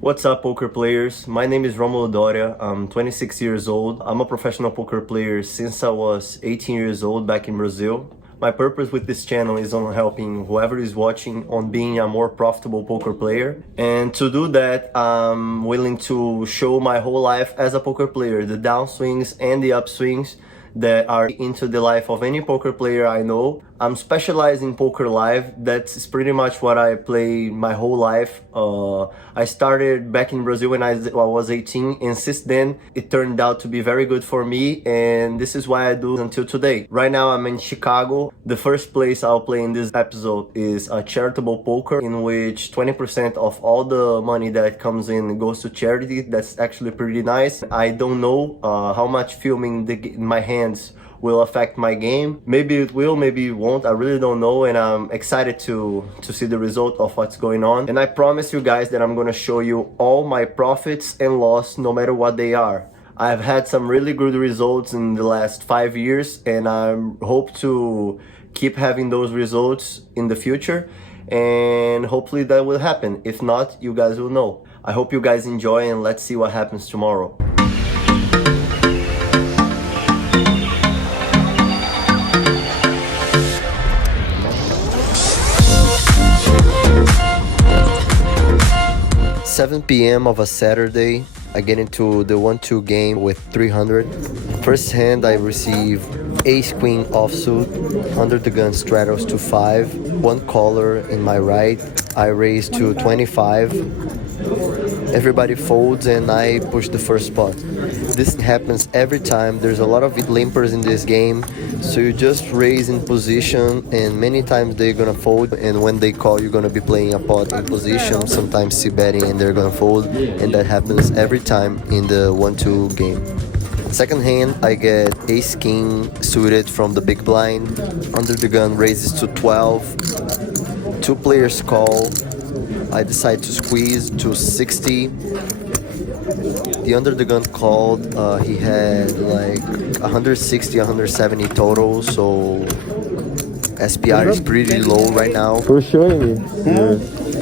What's up, poker players? My name is Romulo Doria. I'm 26 years old. I'm a professional poker player since I was 18 years old back in Brazil. My purpose with this channel is on helping whoever is watching on being a more profitable poker player. And to do that, I'm willing to show my whole life as a poker player, the downswings and the upswings that are into the life of any poker player I know. I'm specialized in poker live. That's pretty much what I play my whole life. I started back in Brazil when I was 18, and since then it turned out to be very good for me, and this is why I do until today. Right now I'm in Chicago. The first place I'll play in this episode is a charitable poker, in which 20% of all the money that comes in goes to charity. That's actually pretty nice. I don't know how much filming in my hands will affect my game. Maybe it will, maybe it won't. I really don't know, and I'm excited to see the result of what's going on. And I promise you guys that I'm gonna show you all my profits and loss, no matter what they are. I've had some really good results in the last 5 years, and I hope to keep having those results in the future, and hopefully that will happen. If not, you guys will know. I hope you guys enjoy, and let's see what happens tomorrow. 7 p.m. of a Saturday, I get into the 1-2 game with 300. First hand, I receive ace queen offsuit, under the gun straddles to 5, one caller in my right. I raise to 25. Everybody folds and I push the first spot. This happens every time. There's a lot of limpers in this game, so you just raise in position, and many times they're gonna fold, and when they call, you're gonna be playing a pot in position, sometimes c-betting, and they're gonna fold, and that happens every time in the 1-2 game. Second hand, I get ace king suited from the big blind. Under the gun raises to 12. Two players call. I decide to squeeze to 60. The under the gun called, he had like 160, 170 total, so SPR is pretty low right now. Who's showing me?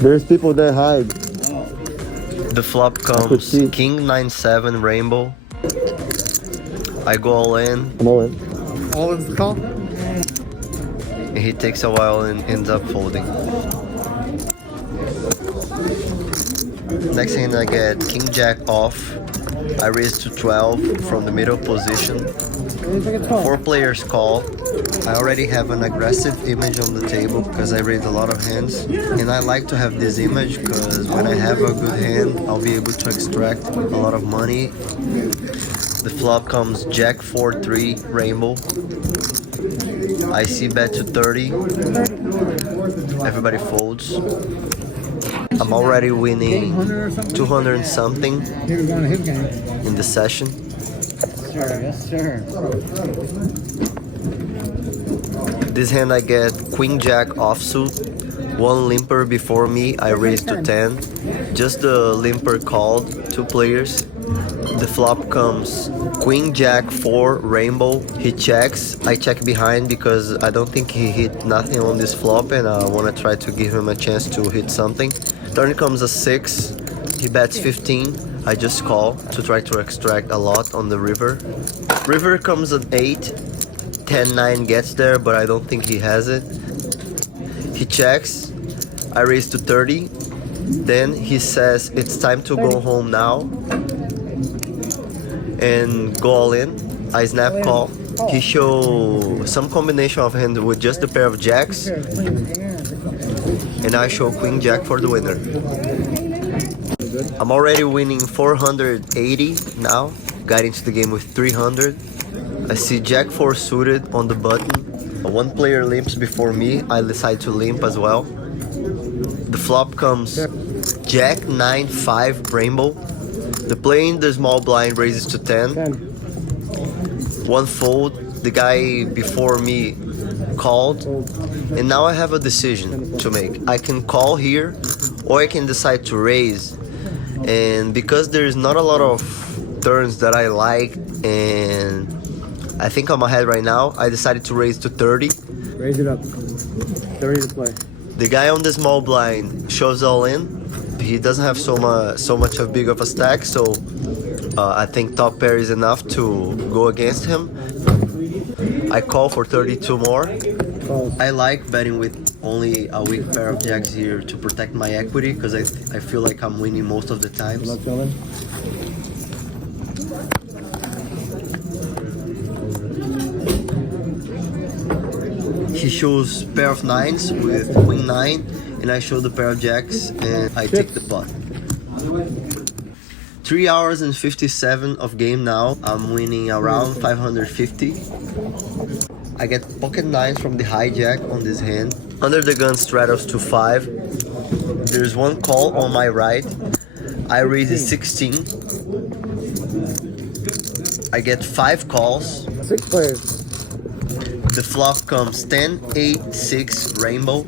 There's people that hide. The flop comes king 9-7 rainbow. I go all in. I'm all in. All in's the call? And he takes a while and ends up folding. Next hand I get king jack off. I raise to 12 from the middle position. 4 players call. I already have an aggressive image on the table because I raised a lot of hands, and I like to have this image because when I have a good hand, I'll be able to extract a lot of money. The flop comes jack 4-3 rainbow. I see bet to 30. Everybody folds. I'm already winning 200 and something in the session. Yes, sir. This hand I get queen jack offsuit, one limper before me. I raise to 10. Just the limper called, 2 players. The flop comes queen jack 4 rainbow. He checks. I check behind because I don't think he hit nothing on this flop, and I want to try to give him a chance to hit something. Turn comes a 6. He bets 15. I just call to try to extract a lot on the river. River comes at 8. 10-9 gets there, but I don't think he has it. He checks. I raise to 30. Then he says it's time to go home now and go all in. I snap call. He show some combination of hand with just a pair of jacks, and I show queen jack for the winner. I'm already winning 480 now. Got into the game with 300. I see jack 4 suited on the button. One player limps before me. I decide to limp as well. The flop comes jack 9-5 rainbow. The player in the small blind raises to 10. One fold. The guy before me called, and now I have a decision to make. I can call here, or I can decide to raise. And because there's not a lot of turns that I like, and I think I'm ahead right now, I decided to raise to 30. Raise it up. 30 to play. The guy on the small blind shows all in. He doesn't have so much of big of a stack, so I think top pair is enough to go against him. I call for 32 more. I like betting with only a weak pair of jacks here to protect my equity, because I feel like I'm winning most of the times. He shows pair of nines with queen nine, and I show the pair of jacks, and I take the pot. 3 hours and 57 of game now. I'm winning around 550. I get pocket nines from the hijack on this hand. Under the gun straddles to 5. There's one call on my right. I raise it 16. I get 5 calls. 6 players. The flop comes 10, 8, 6, rainbow.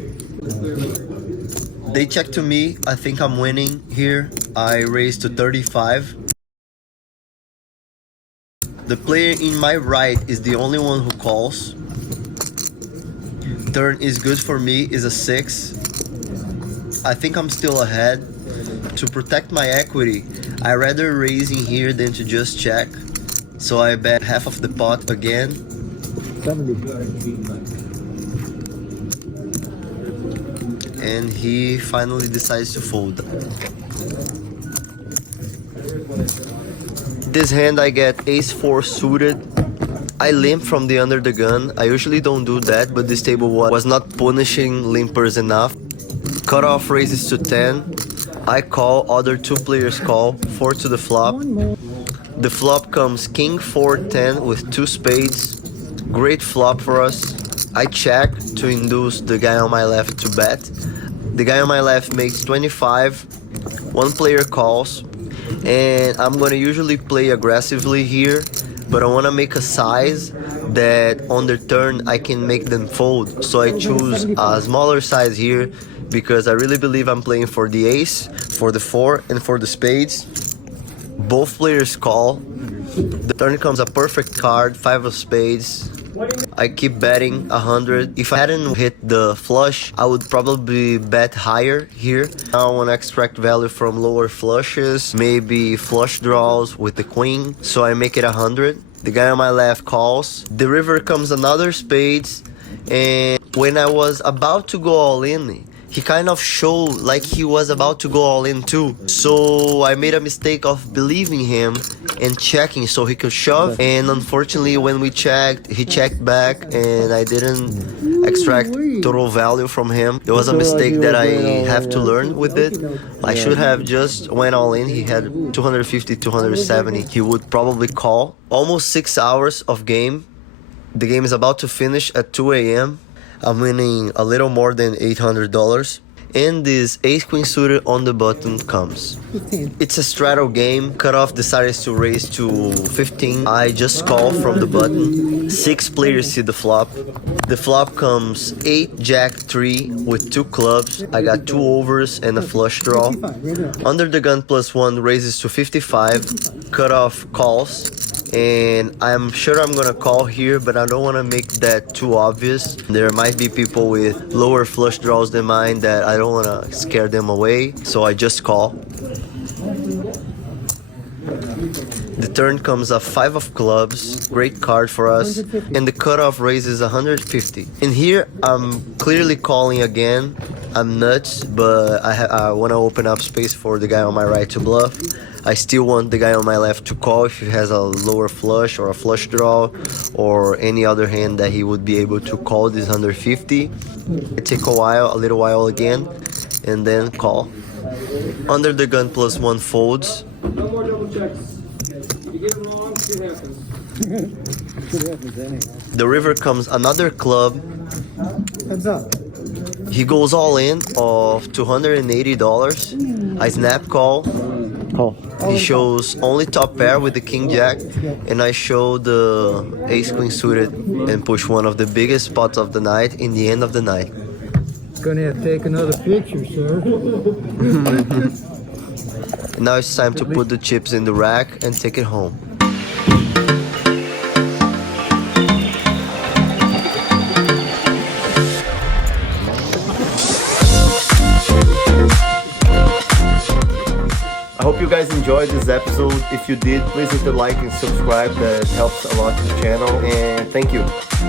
They check to me. I think I'm winning here. I raise to 35. The player in my right is the only one who calls. Turn is good for me, is a 6. I think I'm still ahead. To protect my equity, I rather raising here than to just check. So I bet half of the pot again. 70. And he finally decides to fold. This hand I get ace-4 suited. I limp from the under the gun. I usually don't do that, but this table was not punishing limpers enough. Cutoff raises to 10. I call, other 2 players call, 4 to the flop. The flop comes king 4 10 with 2 spades. Great flop for us. I check to induce the guy on my left to bet. The guy on my left makes 25. 1 player calls, and I'm gonna usually play aggressively here, but I wanna make a size that on the turn I can make them fold. So I choose a smaller size here because I really believe I'm playing for the ace, for the 4, and for the spades. Both players call. The turn comes a perfect card, 5 of spades. I keep betting 100. If I hadn't hit the flush, I would probably bet higher here. Now I want to extract value from lower flushes, maybe flush draws with the queen, so I make it 100. The guy on my left calls. The river comes another spades, and when I was about to go all in, he kind of showed like he was about to go all in too. So I made a mistake of believing him and checking so he could shove. And unfortunately, when we checked, he checked back and I didn't extract total value from him. It was a mistake that I have to learn with it. I should have just went all in. He had 250, 270. He would probably call. Almost 6 hours of game. The game is about to finish at 2 a.m. I'm winning a little more than $800, and this ace-queen suited on the button comes. 15. It's a straddle game. Cutoff decides to raise to 15. I just call from the button. 6 players see the flop. The flop comes 8, jack, 3 with 2 clubs. I got 2 overs and a flush draw. Under the gun +1 raises to 55. Cutoff calls. And I'm sure I'm gonna call here, but I don't want to make that too obvious. There might be people with lower flush draws than mine that I don't want to scare them away, so I just call. The turn comes a 5 of clubs, great card for us, and the cutoff raises 150. And here I'm clearly calling again. I'm nuts, but I want to open up space for the guy on my right to bluff. I still want the guy on my left to call if he has a lower flush or a flush draw or any other hand that he would be able to call this 150. I take a little while again, and then call. Under the gun +1 folds. No more double checks. If you get it wrong, shit happens. The river comes another club. Heads up. He goes all in of $280. I snap call. Call. He shows only top pair with the king jack, and I show the ace queen suited and push one of the biggest spots of the night in the end of the night. Gonna have to take another picture, sir. Now it's time to put the chips in the rack and take it home. hope you guys enjoyed this episode. If you did, please hit the like and subscribe. That helps a lot to the channel. And thank you.